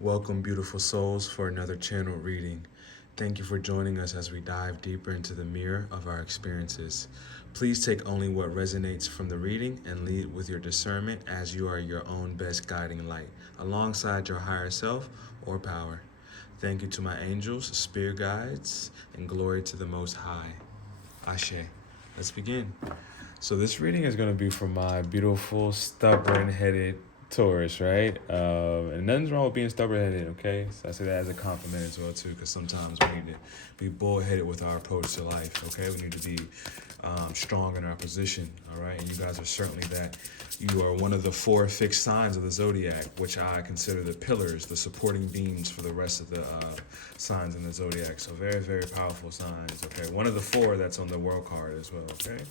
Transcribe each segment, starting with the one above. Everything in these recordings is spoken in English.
Welcome, beautiful souls, for another channel reading. Thank you for joining us as we dive deeper into the mirror of our experiences. Please take only what resonates from the reading and lead with your discernment, as you are your own best guiding light, alongside your higher self or power. Thank you to my angels, spirit guides, and glory to the Most High. Ashe. Let's begin. So this reading is going to be for my beautiful, stubborn-headed Taurus, right? And nothing's wrong with being stubborn-headed, okay? So I say that as a compliment as well, too, because sometimes we need to be bull-headed with our approach to life, okay? We need to be strong in our position, all right? And you guys are certainly that. You are one of the 4 fixed signs of the zodiac, which I consider the pillars, the supporting beams for the rest of the signs in the zodiac. So very, very powerful signs, okay? One of the 4 that's on the world card as well, okay?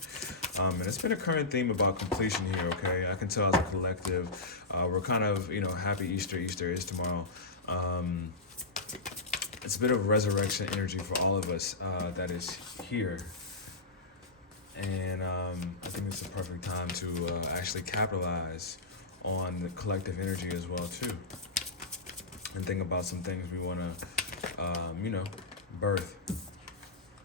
And it's been a current theme about completion here, okay? I can tell as a collective, we're kind of, happy Easter. Easter is tomorrow. It's a bit of resurrection energy for all of us that is here. And I think it's the perfect time to actually capitalize on the collective energy as well, too. And think about some things we want to, birth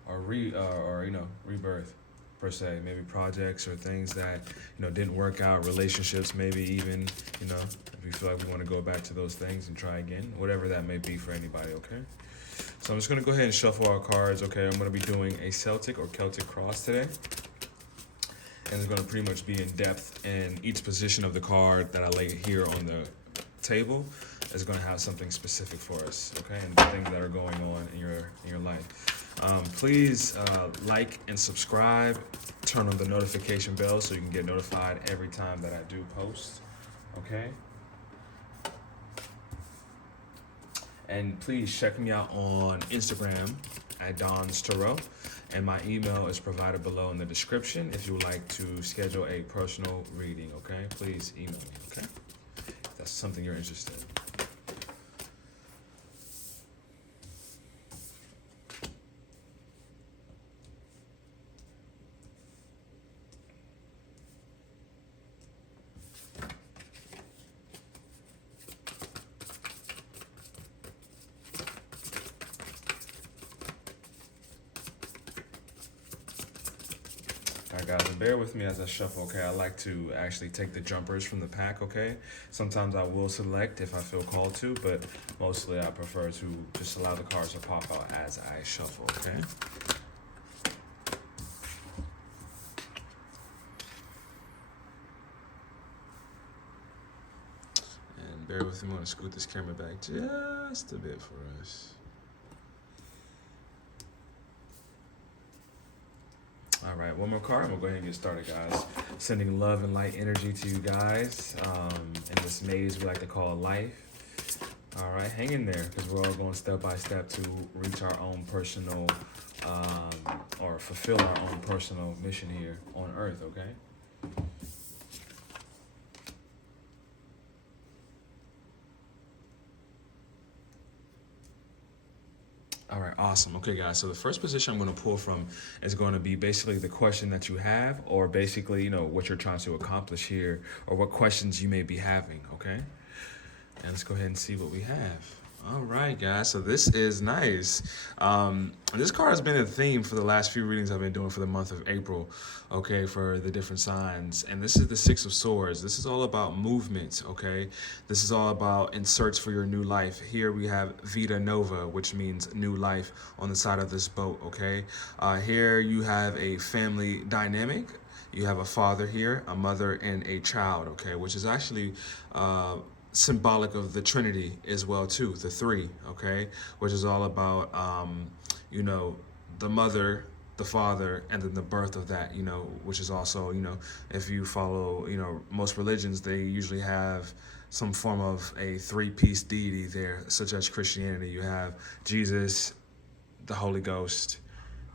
or rebirth, per se. Maybe projects or things that, didn't work out, relationships, maybe even, if you feel like we want to go back to those things and try again, whatever that may be for anybody, okay? So I'm just going to go ahead and shuffle our cards, okay? I'm going to be doing a Celtic or Celtic cross today. And it's going to pretty much be in depth, and each position of the card that I lay here on the table is going to have something specific for us, okay? And the things that are going on in your life. Please like and subscribe. Turn on the notification bell so you can get notified every time that I do post, okay? And please check me out on Instagram at Donstarot. And my email is provided below in the description if you would like to schedule a personal reading, okay? Please email me, okay? If that's something you're interested in. Alright guys, and bear with me as I shuffle, okay? I like to actually take the jumpers from the pack, okay? Sometimes I will select if I feel called to, but mostly I prefer to just allow the cards to pop out as I shuffle, okay? And bear with me, I'm gonna scoot this camera back just a bit for us. All right, one more card. I'm gonna go ahead and get started, guys. Sending love and light energy to you guys in this maze we like to call life. All right, hang in there, because we're all going step by step to reach our own personal or fulfill our own personal mission here on Earth, okay? All right, awesome. Okay, guys, so the first position I'm going to pull from is going to be basically the question that you have, or basically, what you're trying to accomplish here, or what questions you may be having, okay? And let's go ahead and see what we have. All right, guys, so this is nice. This card has been a theme for the last few readings I've been doing for the month of April, okay, for the different signs. And this is the 6 of Swords. This is all about movement, okay? This is all about in search for your new life. Here we have Vita Nova, which means new life on the side of this boat, okay? Here you have a family dynamic. You have a father here, a mother, and a child, okay, which is actually symbolic of the Trinity as well too, the 3, okay, which is all about the mother, the father, and then the birth of that, which is also, if you follow, most religions, they usually have some form of a 3-piece deity there, such as Christianity. You have Jesus, the Holy Ghost,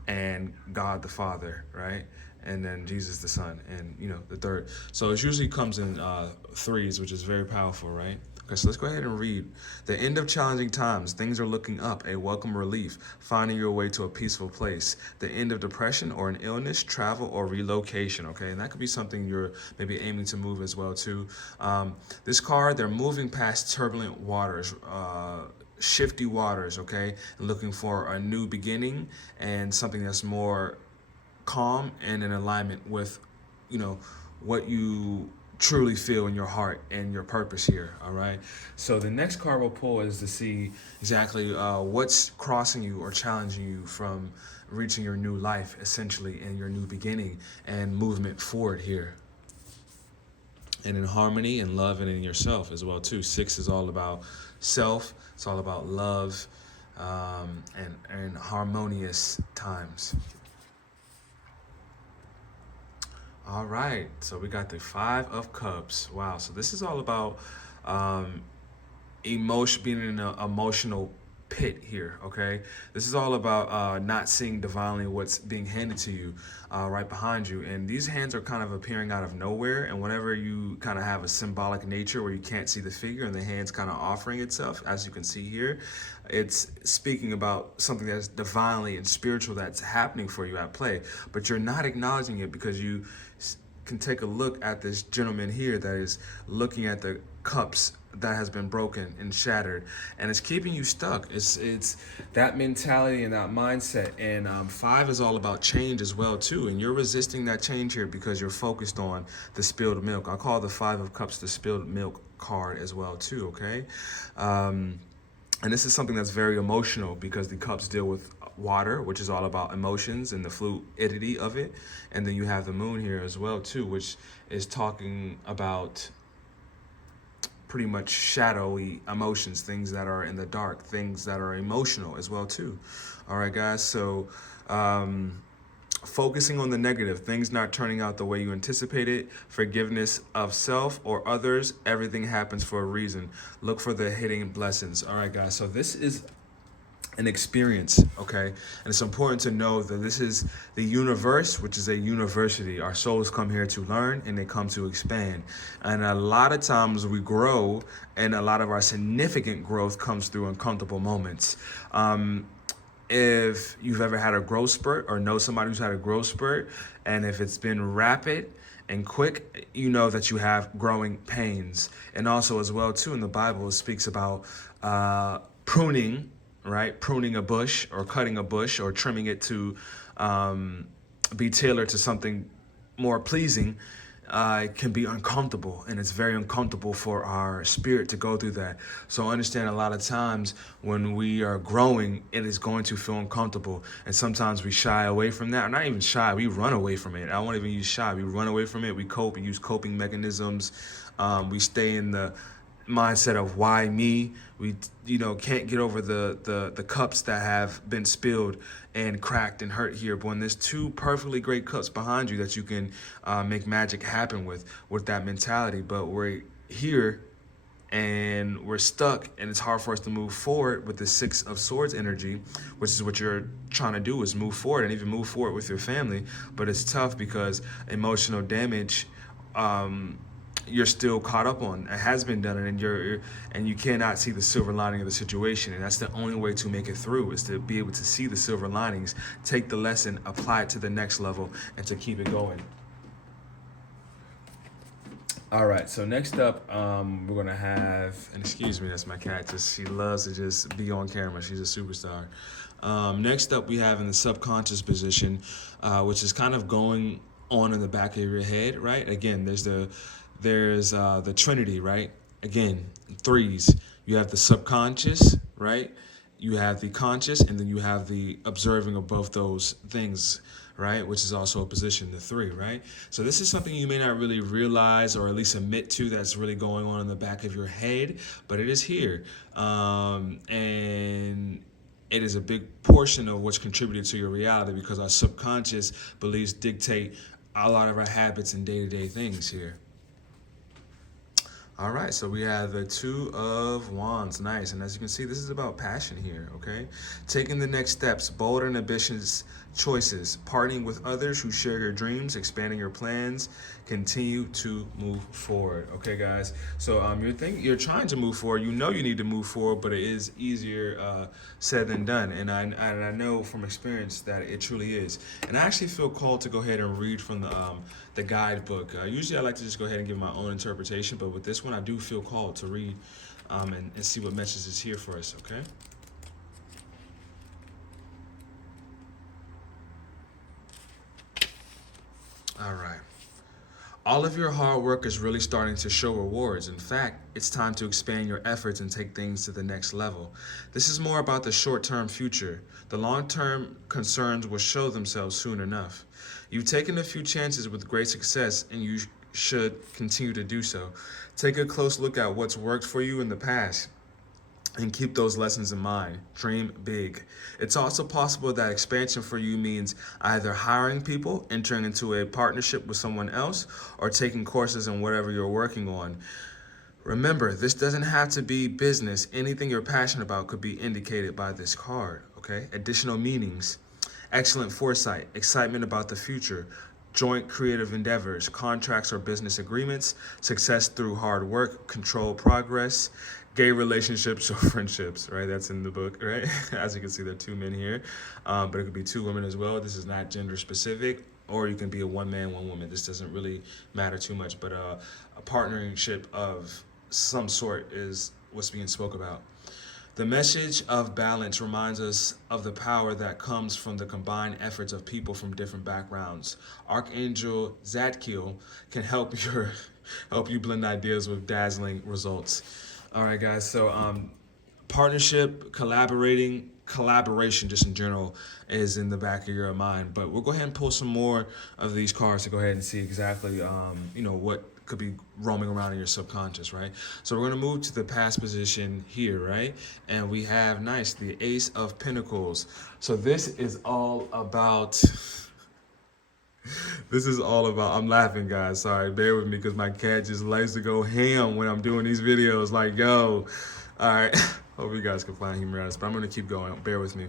and God the Father, right? And then Jesus the Son, and the third. So it usually comes in 3s, which is very powerful, right? Okay, so let's go ahead and read. The end of challenging times, things are looking up, a welcome relief, finding your way to a peaceful place. The end of depression or an illness, travel or relocation, okay? And that could be something you're maybe aiming to move as well too. This card, they're moving past turbulent waters, shifty waters, okay? Looking for a new beginning and something that's more calm and in alignment with, you know, what you truly feel in your heart and your purpose here. All right, so the next card we'll pull is to see exactly what's crossing you or challenging you from reaching your new life, essentially, and your new beginning and movement forward here, and in harmony and love and in yourself as well too. 6 is all about self. It's all about love, and harmonious times. All right, so we got the 5 of Cups. Wow, so this is all about emotion, being in an emotional pit here, okay? This is all about not seeing divinely what's being handed to you right behind you. And these hands are kind of appearing out of nowhere, and whenever you kind of have a symbolic nature where you can't see the figure and the hand's kind of offering itself, as you can see here, it's speaking about something that's divinely and spiritual that's happening for you at play, but you're not acknowledging it because you can take a look at this gentleman here that is looking at the cups that has been broken and shattered, and it's keeping you stuck. It's that mentality and that mindset. And 5 is all about change as well too, and you're resisting that change here because you're focused on the spilled milk. I call the 5 of Cups the spilled milk card as well too, okay? And this is something that's very emotional because the cups deal with water, which is all about emotions and the fluidity of it. And then you have the moon here as well too, which is talking about pretty much shadowy emotions, things that are in the dark, things that are emotional as well too. All right, guys, so focusing on the negative, things not turning out the way you anticipated, forgiveness of self or others, everything happens for a reason. Look for the hidden blessings. All right, guys, so this is an experience, okay? And it's important to know that this is the universe, which is a university. Our souls come here to learn and they come to expand. And a lot of times we grow, and a lot of our significant growth comes through uncomfortable moments. If you've ever had a growth spurt or know somebody who's had a growth spurt, and if it's been rapid and quick, you know that you have growing pains. And also as well too, in the Bible, it speaks about pruning, right? Pruning a bush or cutting a bush or trimming it to be tailored to something more pleasing. It can be uncomfortable, and it's very uncomfortable for our spirit to go through that. So understand, a lot of times when we are growing, it is going to feel uncomfortable, and sometimes we shy away from that. Or not even shy, we run away from it. I won't even use shy. We run away from it. We cope. We use coping mechanisms. We stay in the mindset of why me. We can't get over the cups that have been spilled and cracked and hurt here. But when there's 2 perfectly great cups behind you that you can make magic happen with that mentality, but we're here and we're stuck, and it's hard for us to move forward with the 6 of Swords energy, which is what you're trying to do, is move forward and even move forward with your family. But it's tough because emotional damage, you're still caught up on. It has been done, and you cannot see the silver lining of the situation. And that's the only way to make it through, is to be able to see the silver linings, take the lesson, apply it to the next level, and to keep it going. All right, so next up, we're gonna have, and excuse me, that's my cat. She loves to just be on camera. She's a superstar. Next up, we have in the subconscious position, which is kind of going on in the back of your head, right? Again, there's the Trinity, right? Again, 3s. You have the subconscious, right? You have the conscious, and then you have the observing of both those things, right? Which is also a position, the 3, right? So this is something you may not really realize, or at least admit to, that's really going on in the back of your head, but it is here. And it is a big portion of what's contributed to your reality, because our subconscious beliefs dictate a lot of our habits and day-to-day things here. All right, so we have the Two of Wands. Nice. And as you can see, this is about passion here, okay? Taking the next steps, bold and ambitious choices, partying with others who share your dreams, expanding your plans, continue to move forward. Okay, guys. So you're trying to move forward. You know you need to move forward, but it is easier said than done. And I know from experience that it truly is. And I actually feel called to go ahead and read from the guidebook. Usually I like to just go ahead and give my own interpretation, but with this one I do feel called to read and see what message is here for us, okay? All right. All of your hard work is really starting to show rewards. In fact, it's time to expand your efforts and take things to the next level. This is more about the short-term future. The long-term concerns will show themselves soon enough. You've taken a few chances with great success, and you should continue to do so. Take a close look at what's worked for you in the past and keep those lessons in mind. Dream big. It's also possible that expansion for you means either hiring people, entering into a partnership with someone else, or taking courses in whatever you're working on. Remember, this doesn't have to be business. Anything you're passionate about could be indicated by this card, okay? Additional meanings. Excellent foresight, excitement about the future, joint creative endeavors, contracts or business agreements, success through hard work, controlled progress, gay relationships or friendships, right? That's in the book, right? As you can see, there are two men here, but it could be two women as well. This is not gender specific, or you can be a one man, one woman. This doesn't really matter too much, but a partnership of some sort is what's being spoke about. The message of balance reminds us of the power that comes from the combined efforts of people from different backgrounds. Archangel Zadkiel can help you blend ideas with dazzling results. All right, guys. So partnership, collaboration, just in general, is in the back of your mind. But we'll go ahead and pull some more of these cards to go ahead and see exactly, what could be roaming around in your subconscious, right? So we're going to move to the past position here, right? And we have, nice, the Ace of Pentacles. So this is all about... I'm laughing, guys. Sorry, bear with me because my cat just likes to go ham when I'm doing these videos. Like, yo. All right. Hope you guys can find humor out of this, but I'm going to keep going. Bear with me.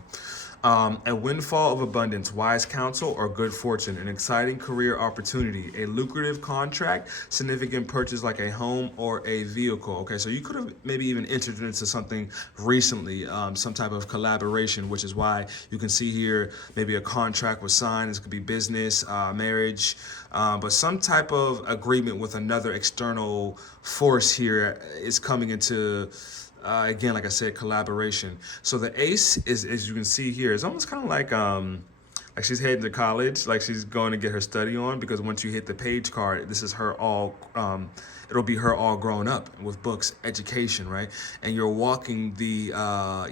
A windfall of abundance, wise counsel, or good fortune, an exciting career opportunity, a lucrative contract, significant purchase like a home or a vehicle. Okay, so you could have maybe even entered into something recently, some type of collaboration, which is why you can see here maybe a contract was signed. This could be business, marriage, but some type of agreement with another external force here is coming into... again, like I said, collaboration. So the ace is, as you can see here, is almost kind of like she's heading to college, like she's going to get her study on, because once you hit the page card, this is her all, it'll be her all grown up with books, education, right? And you're walking the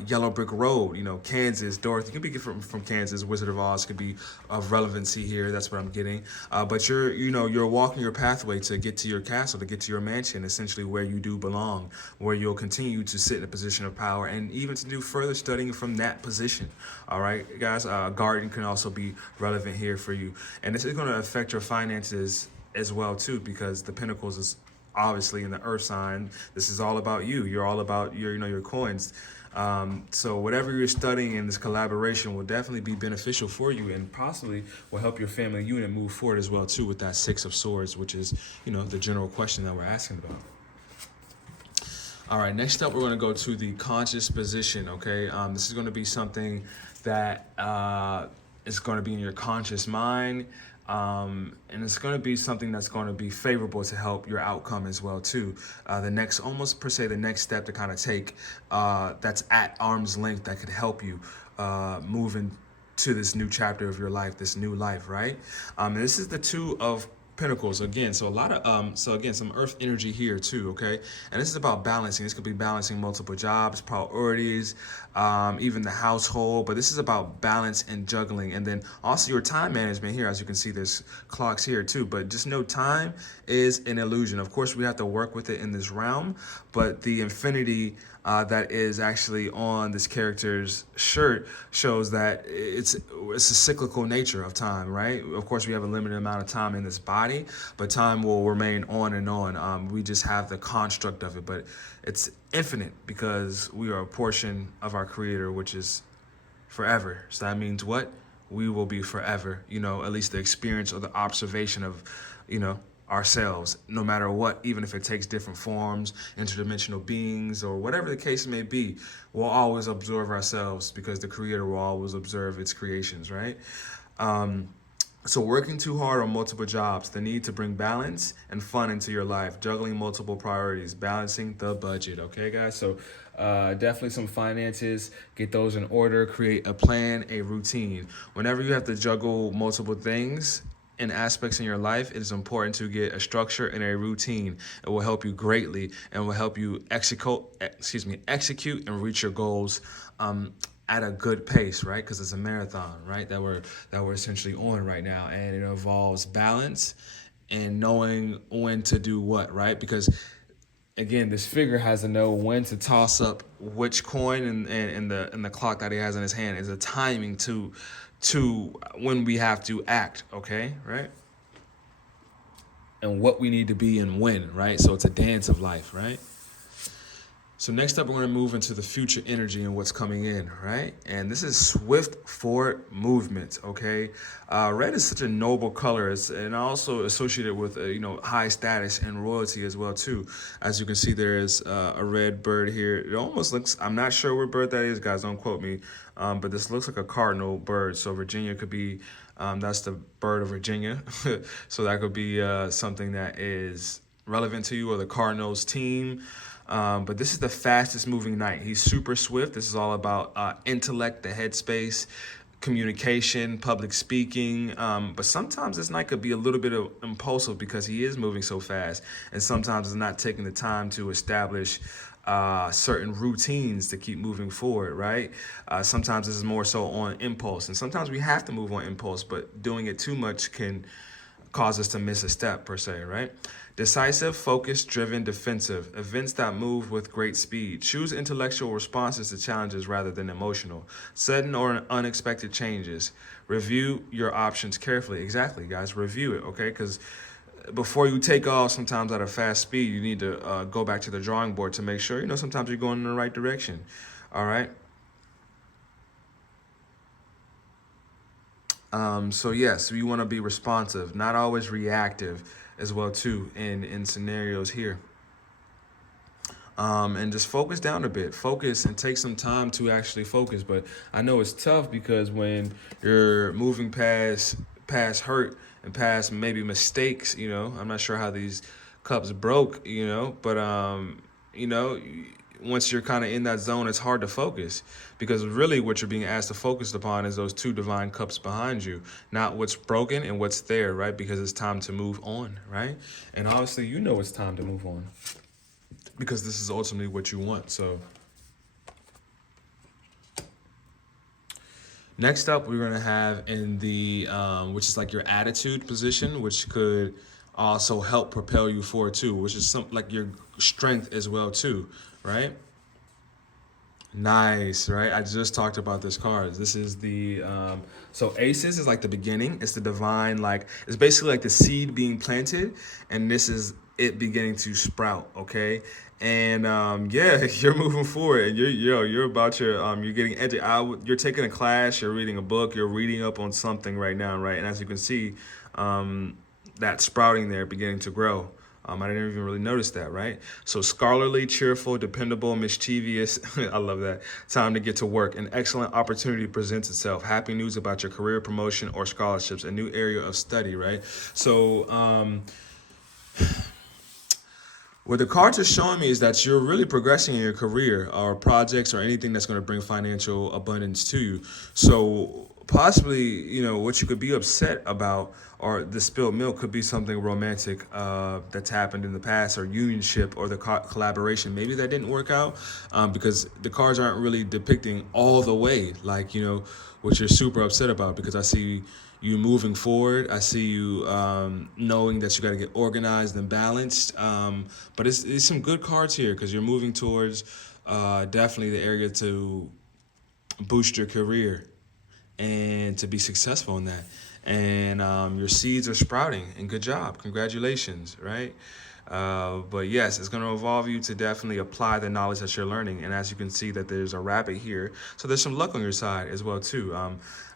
yellow brick road, Kansas, Dorothy. You can be from Kansas. Wizard of Oz could be of relevancy here. That's what I'm getting. But you're walking your pathway to get to your castle, to get to your mansion, essentially where you do belong, where you'll continue to sit in a position of power, and even to do further studying from that position. All right, guys. Garden can also be relevant here for you, and this is going to affect your finances as well too, because the Pentacles is obviously in the earth sign. This is all about you. You're all about your coins. So whatever you're studying in this collaboration will definitely be beneficial for you, and possibly will help your family unit move forward as well too, with that Six of Swords, which is the general question that we're asking about. All right, next up, we're going to go to the conscious position, okay? This is going to be something that is going to be in your conscious mind, and it's going to be something that's going to be favorable to help your outcome as well, too. The next step to kind of take that's at arm's length that could help you move into this new chapter of your life, this new life, right? And this is the Two of Pentacles again, so a lot of some earth energy here too, okay? And this is about balancing. This could be balancing multiple jobs, priorities, even the household, but this is about balance and juggling, and then also your time management here. As you can see, there's clocks here too, but just know time is an illusion. Of course, we have to work with it in this realm, but the infinity that is actually on this character's shirt shows that it's a cyclical nature of time, right? Of course, we have a limited amount of time in this body, body, but time will remain on and on. We just have the construct of it, but it's infinite because we are a portion of our Creator, which is forever. So that means what? We will be forever, at least the experience or the observation of, ourselves, no matter what, even if it takes different forms, interdimensional beings, or whatever the case may be, we'll always observe ourselves because the Creator will always observe its creations, right? So working too hard on multiple jobs, the need to bring balance and fun into your life, juggling multiple priorities, balancing the budget. Okay, guys? So definitely some finances, get those in order, create a plan, a routine. Whenever you have to juggle multiple things and aspects in your life, it is important to get a structure and a routine. It will help you greatly and will help you execute and reach your goals at a good pace, right? Because it's a marathon, right? That we're essentially on right now, and it involves balance and knowing when to do what, right? Because again, this figure has to know when to toss up which coin, and the clock that he has in his hand is a timing to when we have to act, okay, right? And what we need to be and when, right? So it's a dance of life, right? So next up, we're going to move into the future energy and what's coming in, right? And this is swift forward movement, okay? Red is such a noble color, and also associated with high status and royalty as well too. As you can see, there is a red bird here. It almost looks, I'm not sure what bird that is, guys, don't quote me, but this looks like a cardinal bird. So Virginia could be, that's the bird of Virginia. So that could be something that is relevant to you or the Cardinals team. But this is the fastest moving knight. He's super swift. This is all about intellect, the headspace, communication, public speaking. But sometimes this knight could be a little bit impulsive because he is moving so fast. And sometimes it's not taking the time to establish certain routines to keep moving forward, right? Sometimes this is more so on impulse. And sometimes we have to move on impulse, but doing it too much can cause us to miss a step per se, right? Decisive, focused, driven, defensive. Events that move with great speed. Choose intellectual responses to challenges rather than emotional. Sudden or unexpected changes. Review your options carefully. Exactly, guys. Review it, okay? Because before you take off, sometimes at a fast speed, you need to go back to the drawing board to make sure, sometimes you're going in the right direction, all right? So yes, we want to be responsive, not always reactive as well too in scenarios here. And just focus down a bit. Focus and take some time to actually focus. But I know it's tough because when you're moving past hurt and past maybe mistakes, I'm not sure how these cups broke, but once you're kind of in that zone, it's hard to focus because really what you're being asked to focus upon is those two divine cups behind you, not what's broken and what's there, right? Because it's time to move on, right? And obviously, it's time to move on because this is ultimately what you want. So next up, we're going to have in the, which is like your attitude position, which could also help propel you forward too, which is some like your strength as well too, right? Nice, right? I just talked about this card. This is the, so aces is like the beginning. It's the divine, it's basically like the seed being planted, and this is it beginning to sprout, okay? And yeah, you're moving forward, and you're about you're getting educated. You're taking a class, you're reading a book, you're reading up on something right now, right? And as you can see, that sprouting there beginning to grow. I didn't even really notice that, right? So scholarly, cheerful, dependable, mischievous. I love that. Time to get to work. An excellent opportunity presents itself. Happy news about your career promotion or scholarships, a new area of study, right? So what the cards are showing me is that you're really progressing in your career or projects or anything that's going to bring financial abundance to you. So possibly, what you could be upset about or the spilled milk could be something romantic that's happened in the past, or unionship, or the collaboration. Maybe that didn't work out because the cards aren't really depicting all the way, what you're super upset about, because I see you moving forward. I see you knowing that you got to get organized and balanced. But it's some good cards here because you're moving towards definitely the area to boost your career and to be successful in that. and your seeds are sprouting, and good job, congratulations, right? But yes, it's going to evolve you to definitely apply the knowledge that you're learning. And as you can see that there's a rabbit here, so there's some luck on your side as well too.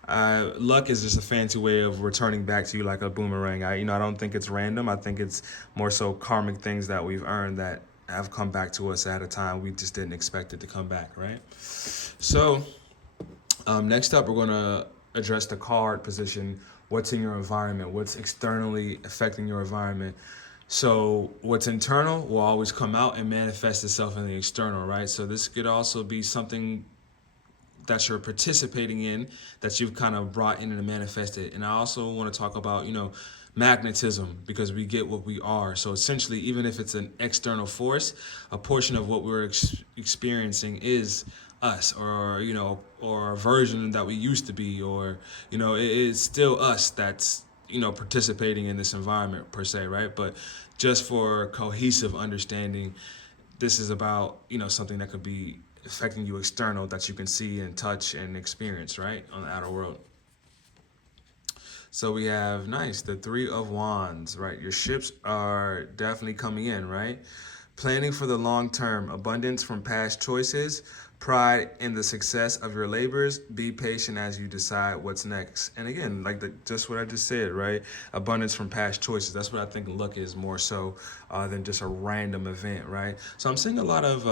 Luck is just a fancy way of returning back to you like a boomerang. I don't think it's random. I think it's more so karmic things that we've earned that have come back to us at a time we just didn't expect it to come back, right? So next up, we're going to address the card position. What's in your environment? What's externally affecting your environment? So what's internal will always come out and manifest itself in the external, right? So this could also be something that you're participating in, that you've kind of brought in and manifested. And I also want to talk about, magnetism, because we get what we are. So essentially, even if it's an external force, a portion of what we're experiencing is us, or or a version that we used to be, or it's still us that's participating in this environment per se, right? But just for cohesive understanding, this is about something that could be affecting you external, that you can see and touch and experience, right, on the outer world. So we have, nice, the Three of Wands, right? Your ships are definitely coming in, right? Planning for the long term, abundance from past choices, pride in the success of your labors, be patient as you decide what's next. And again, like just what I just said, right? Abundance from past choices. That's what I think luck is, more so than just a random event, right? So I'm seeing a lot of,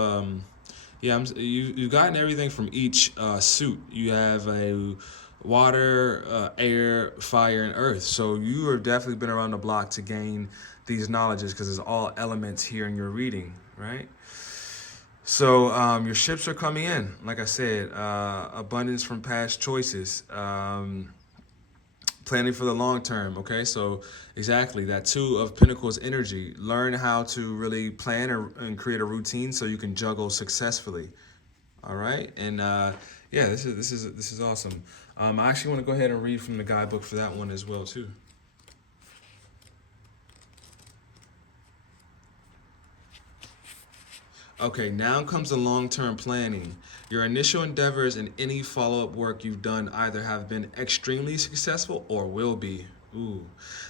you've gotten everything from each suit. You have a water, air, fire, and earth. So you have definitely been around the block to gain these knowledges, because it's all elements here in your reading, right? So your ships are coming in, like I said, abundance from past choices, planning for the long term, okay? So exactly, that Two of Pentacles energy. Learn how to really plan and create a routine so you can juggle successfully, all right? And yeah, this is awesome. I actually want to go ahead and read from the guidebook for that one as well too. Okay, now comes the long-term planning. Your initial endeavors and any follow-up work you've done either have been extremely successful or will be. Ooh.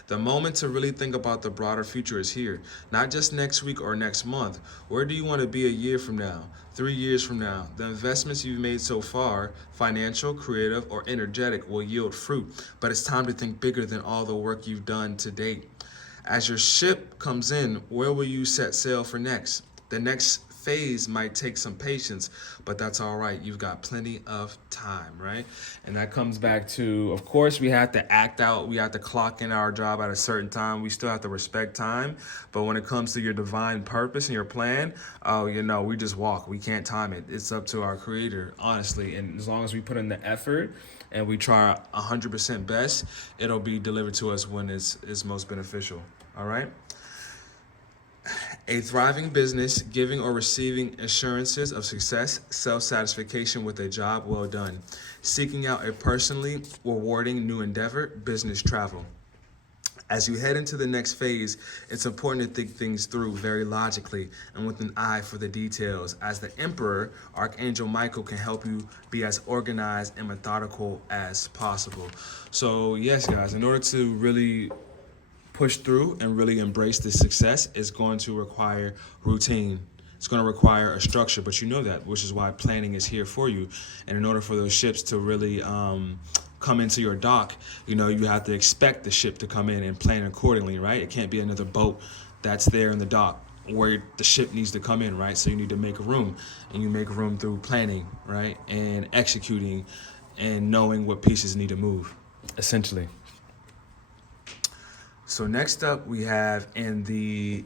The moment to really think about the broader future is here. Not just next week or next month. Where do you want to be a year from now? 3 years from now? The investments you've made so far, financial, creative, or energetic, will yield fruit. But it's time to think bigger than all the work you've done to date. As your ship comes in, where will you set sail for next? The next phase might take some patience, but that's all right. You've got plenty of time, right? And that comes back to, of course, we have to act out. We have to clock in our job at a certain time. We still have to respect time. But when it comes to your divine purpose and your plan, we just walk. We can't time it. It's up to our creator, honestly. And as long as we put in the effort and we try 100% best, it'll be delivered to us when it's most beneficial. All right? A thriving business, giving or receiving assurances of success, self-satisfaction with a job well done, seeking out a personally rewarding new endeavor, business travel. As you head into the next phase, it's important to think things through very logically and with an eye for the details. As the Emperor, Archangel Michael can help you be as organized and methodical as possible. So yes, guys, in order to really push through and really embrace this success, is going to require routine. It's going to require a structure, but you know that, which is why planning is here for you. And in order for those ships to really come into your dock, you have to expect the ship to come in and plan accordingly, right? It can't be another boat that's there in the dock where the ship needs to come in, right? So you need to make room, and you make room through planning, right? And executing and knowing what pieces need to move, essentially. So next up, we have in the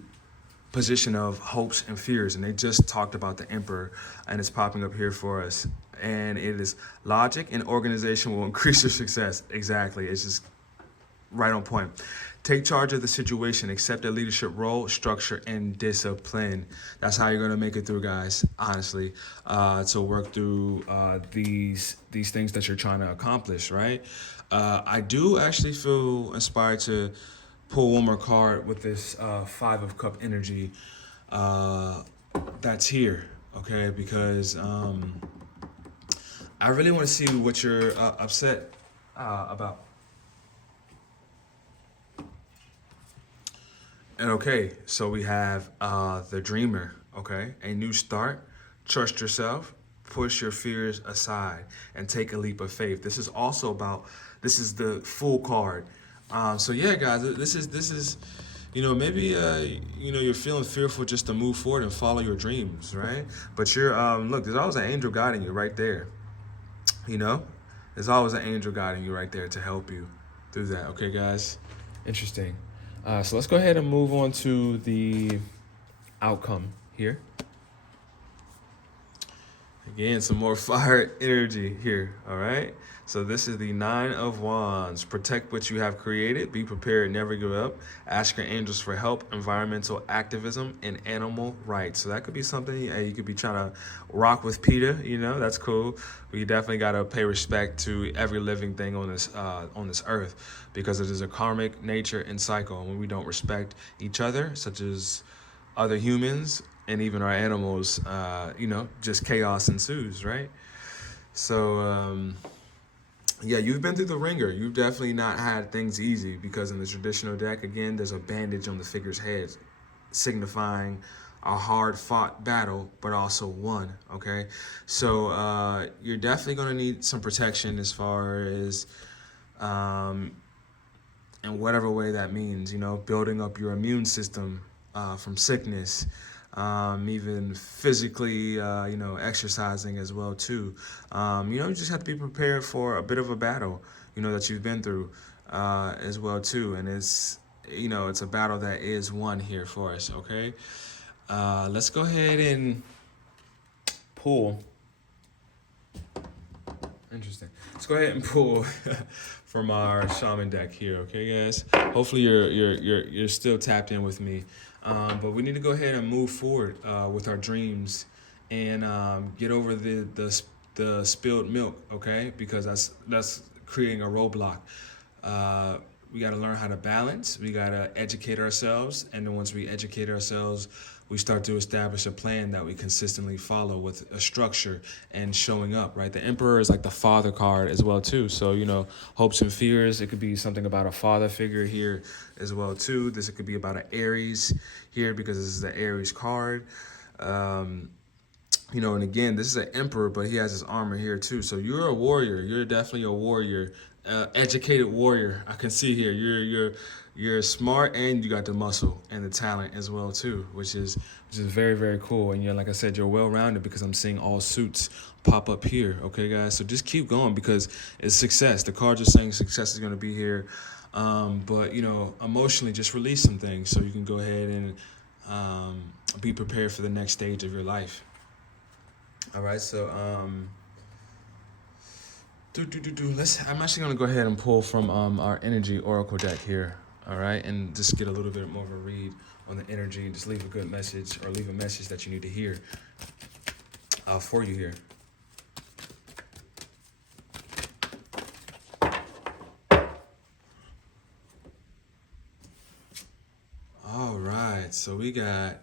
position of hopes and fears, and they just talked about the Emperor, and it's popping up here for us. And it is logic and organization will increase your success. Exactly. It's just right on point. Take charge of the situation, accept a leadership role, structure, and discipline. That's how you're going to make it through, guys, honestly, to work through these things that you're trying to accomplish, right? I do actually feel inspired to pull one more card with this Five of Cup energy that's here, okay? Because I really want to see what you're upset about. And okay, so we have the dreamer, okay? A new start, trust yourself, push your fears aside, and take a leap of faith. This is also about, this is the full card. So yeah, guys, this is, maybe you're feeling fearful just to move forward and follow your dreams, right? But you're look, there's always an angel guiding you right there. You know, there's always an angel guiding you right there to help you through that. Okay, guys. Interesting. So let's go ahead and move on to the outcome here. Again, some more fire energy here, all right? So this is the 9 of Wands. Protect what you have created. Be prepared, never give up. Ask your angels for help, environmental activism, and animal rights. So that could be something you could be trying to rock with PETA, that's cool. But you definitely got to pay respect to every living thing on this earth, because it is a karmic nature and cycle. And when we don't respect each other, such as other humans, and even our animals, just chaos ensues, right? So, yeah, you've been through the ringer. You've definitely not had things easy, because in the traditional deck, again, there's a bandage on the figure's head, signifying a hard-fought battle, but also won, okay? So you're definitely going to need some protection as far as, in whatever way that means, building up your immune system from sickness, even physically, exercising as well too. You just have to be prepared for a bit of a battle, that you've been through as well too. And it's a battle that is won here for us. Okay. Let's go ahead and pull. Interesting. Let's go ahead and pull from our shaman deck here, okay, guys? Hopefully you're still tapped in with me, but we need to go ahead and move forward with our dreams and get over the spilled milk, okay? Because that's creating a roadblock. We got to learn how to balance. We got to educate ourselves, and then once we educate ourselves, we start to establish a plan that we consistently follow with a structure and showing up, right? The Emperor is like the father card as well too. So, hopes and fears, it could be something about a father figure here as well too. It could be about an Aries here, because this is the Aries card. And again, this is an Emperor, but he has his armor here too. So you're a warrior. You're definitely a warrior, educated warrior. I can see here you're smart, and you got the muscle and the talent as well too, which is very, very cool. And like I said, you're well-rounded, because I'm seeing all suits pop up here. Okay, guys. So just keep going, because it's success. The cards are saying success is going to be here. But emotionally, just release some things so you can go ahead and be prepared for the next stage of your life. All right, so I'm actually gonna go ahead and pull from our energy oracle deck here. All right, and just get a little bit more of a read on the energy, and just leave a good message, or leave a message that you need to hear for you here. All right, so we got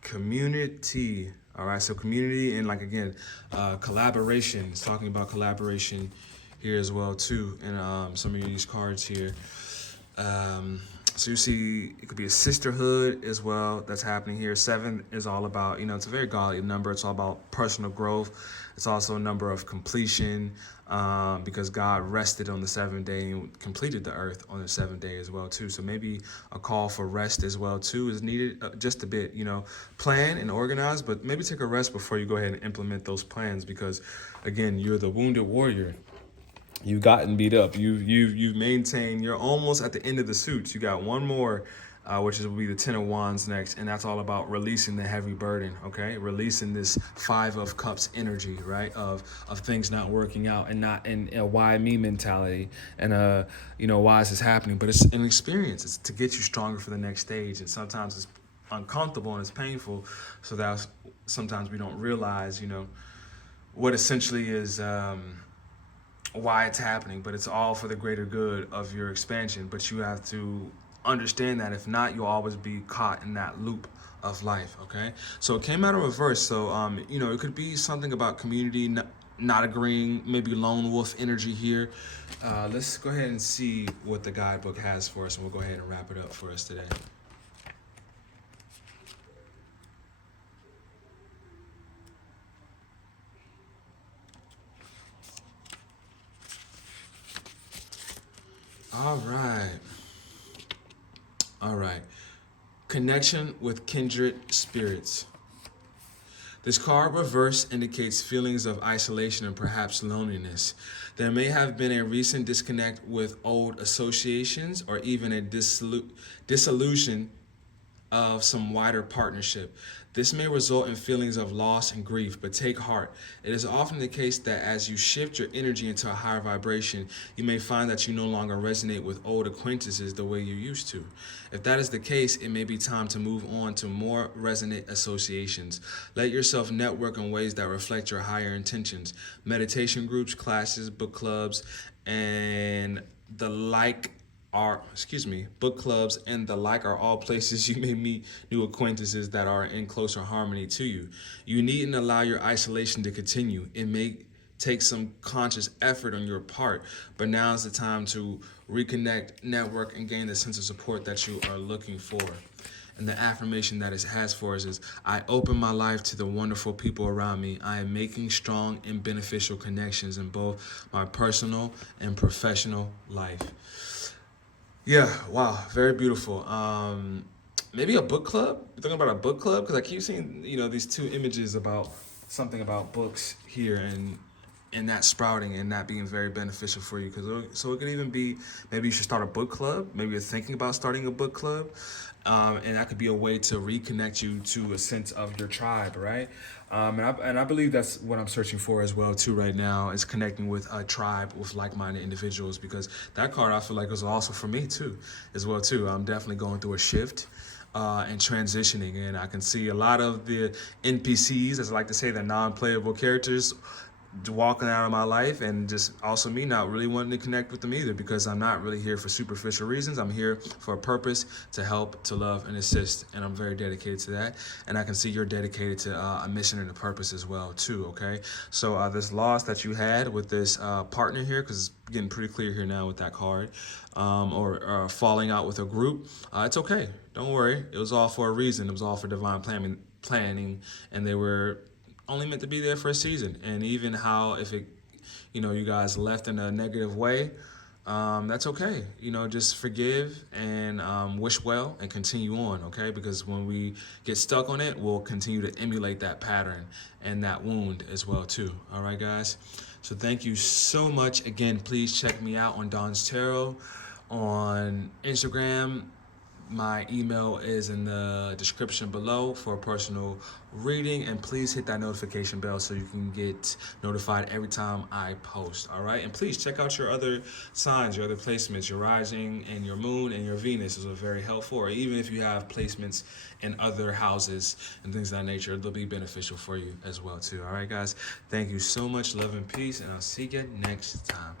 community. All right, so community, and collaboration. It's talking about collaboration here as well too, and some of these cards here. So you see, it could be a sisterhood as well that's happening here. 7 is all about, it's a very godly number. It's all about personal growth. It's also a number of completion, because God rested on the 7th day and completed the earth on the 7th day as well too. So maybe a call for rest as well too is needed, just a bit, plan and organize, but maybe take a rest before you go ahead and implement those plans, because again, you're the wounded warrior. You've gotten beat up. You've maintained. You're almost at the end of the suits. You got one more, which will be the 10 of Wands next, and that's all about releasing the heavy burden. Okay, releasing this 5 of Cups energy, right? Of things not working out, and not in a why me mentality, and why is this happening? But it's an experience. It's to get you stronger for the next stage, and sometimes it's uncomfortable and it's painful. So that's sometimes we don't realize, what essentially is. Why it's happening, but it's all for the greater good of your expansion. But you have to understand that, if not, you'll always be caught in that loop of life. Okay, so it came out of reverse. So it could be something about community not agreeing, maybe lone wolf energy here. Let's go ahead and see what the guidebook has for us, and we'll go ahead and wrap it up for us today. All right. All right. Connection with kindred spirits. This card reverse indicates feelings of isolation and perhaps loneliness. There may have been a recent disconnect with old associations or even a dissolution of some wider partnership. This may result in feelings of loss and grief, but take heart. It is often the case that as you shift your energy into a higher vibration, you may find that you no longer resonate with old acquaintances the way you used to. If that is the case, it may be time to move on to more resonant associations. Let yourself network in ways that reflect your higher intentions. Meditation groups, classes, book clubs, and the like book clubs and the like are all places you may meet new acquaintances that are in closer harmony to you. You needn't allow your isolation to continue. It may take some conscious effort on your part, but now is the time to reconnect, network, and gain the sense of support that you are looking for. And the affirmation that it has for us is, I open my life to the wonderful people around me. I am making strong and beneficial connections in both my personal and professional life. Yeah, wow, very beautiful. Maybe a book club? You're talking about a book club? Because I keep seeing, these two images about something about books here and that sprouting and that being very beneficial for you. So it could even be, maybe you should start a book club. Maybe you're thinking about starting a book club. And that could be a way to reconnect you to a sense of your tribe, right? And I believe that's what I'm searching for as well too right now, is connecting with a tribe with like-minded individuals, because that card I feel like was also for me too, as well too. I'm definitely going through a shift and transitioning, and I can see a lot of the NPCs, as I like to say, the non-playable characters, walking out of my life, and just also me not really wanting to connect with them either, because I'm not really here for superficial reasons. I'm here for a purpose, to help, to love, and assist, and I'm very dedicated to that. And I can see you're dedicated to a mission and a purpose as well too, okay? So this loss that you had with this partner here, because it's getting pretty clear here now with that card, or falling out with a group, it's okay. Don't worry. It was all for a reason. It was all for divine planning, and they were only meant to be there for a season. And even how, if it, you guys left in a negative way, that's okay. Just forgive and wish well and continue on, okay? Because when we get stuck on it, we'll continue to emulate that pattern and that wound as well too. All right, guys? So thank you so much. Again, please check me out on Donstarot on Instagram. My email is in the description below for a personal reading, and please hit that notification bell so you can get notified every time I post, all right? And please check out your other signs, your other placements, your rising and your moon and your Venus. Those are very helpful, or even if you have placements in other houses and things of that nature, they'll be beneficial for you as well too, all right, guys? Thank you so much. Love and peace, and I'll see you next time.